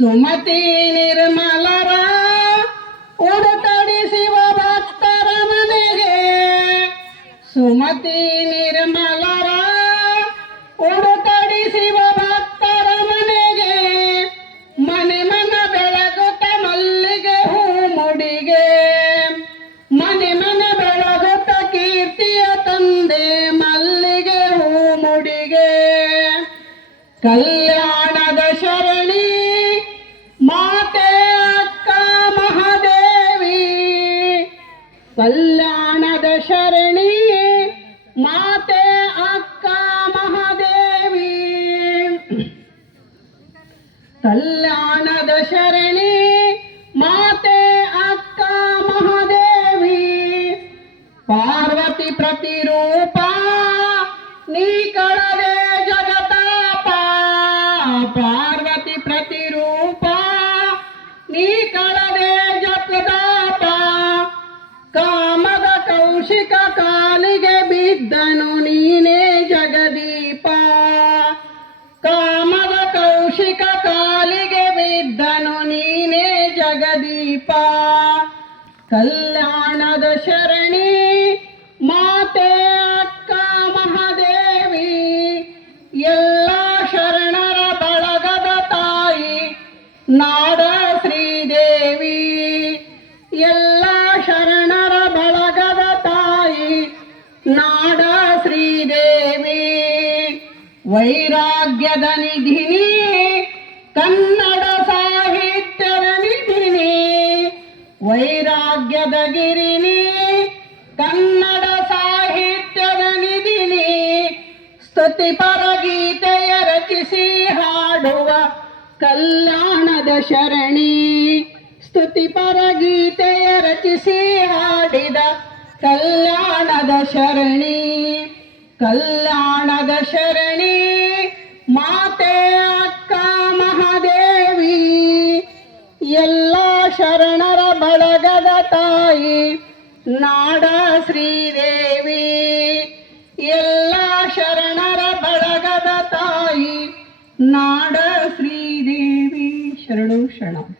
ಸುಮತಿ ನಿರ್ಮಲರ ಶಿವ ಭಕ್ತರ ಮನೆಗೆ. ಸುಮತಿ ನಿರ್ಮಲರ ಶಿವ ಭಕ್ತರ ಮನೆಗೆ. ಮನೆ ಮನ ಬೆಳಗುತ್ತ ಮಲ್ಲಿಗೆ ಹೂ ಮುಡಿಗೆ. ಮನೆ ಮನ ಬೆಳಗುತ್ತ ಕೀರ್ತಿಯ ತಂದೆ ಮಲ್ಲಿಗೆ ಹೂ ಮುಡಿಗೆ. ಕಲ್ಯಾಣದ ಕಲ್ಯಾಣದ ಶರಣಿ ಮಾತೆ ಅಕ್ಕ ಮಹಾದೇವಿ. ಕಲ್ಯಾಣದ ಶರಣಿ ಮಾತೆ ಅಕ್ಕ ಮಹಾದೇವಿ. ಪಾರ್ವತಿ ಪ್ರತಿರೂಪ, ನೀ ಕಳದೆ ಜಗತಾಪ. ಪಾರ್ವತಿ ಪ್ರತಿರೂಪ, ನೀ ಕಳದೆ ಕೌಶಿಕ ಕಾಲಿಗೆ ಬಿದ್ದನು ನೀನೇ ಜಗದೀಪ. ಕಲ್ಯಾಣದ ಶರಣಿ, ಮಾತೆ ಅಕ್ಕ ಮಹಾದೇವಿ. ಎಲ್ಲ ಶರಣರ ಬಳಗದ ತಾಯಿ, ನಾಡ ಶ್ರೀದೇವಿ. ಎಲ್ಲ ಶರಣರ ಬಳಗದ ತಾಯಿ, ನಾಡ ಶ್ರೀದೇವಿ. ವೈರಾಗ್ಯದ ನಿಧಿನಿ ಗಿರಿನಿ ಕನ್ನಡ ಸಾಹಿತ್ಯದ ನಿಧಿನಿ. ಸ್ತುತಿಪರ ಗೀತೆಯ ರಚಿಸಿ ಹಾಡುವ ಕಲ್ಯಾಣದ ಶರಣಿ. ಸ್ತುತಿಪರ ಗೀತೆಯ ರಚಿಸಿ ಹಾಡಿದ ಕಲ್ಯಾಣದ ಶರಣಿ. ಕಲ್ಯಾಣದ ಶರಣಿ ಮಾತೆ ಅಕ್ಕ ಮಹಾದೇವಿ. ಎಲ್ಲ ಬಳಗದ ತಾಯಿ ನಾಡ ಶ್ರೀದೇವಿ ಎಲ್ಲ ಶರಣರ ಬಳಗದ ತಾಯಿ ನಾಡ ಶ್ರೀದೇವಿ. ಶರಣು ಶರಣ.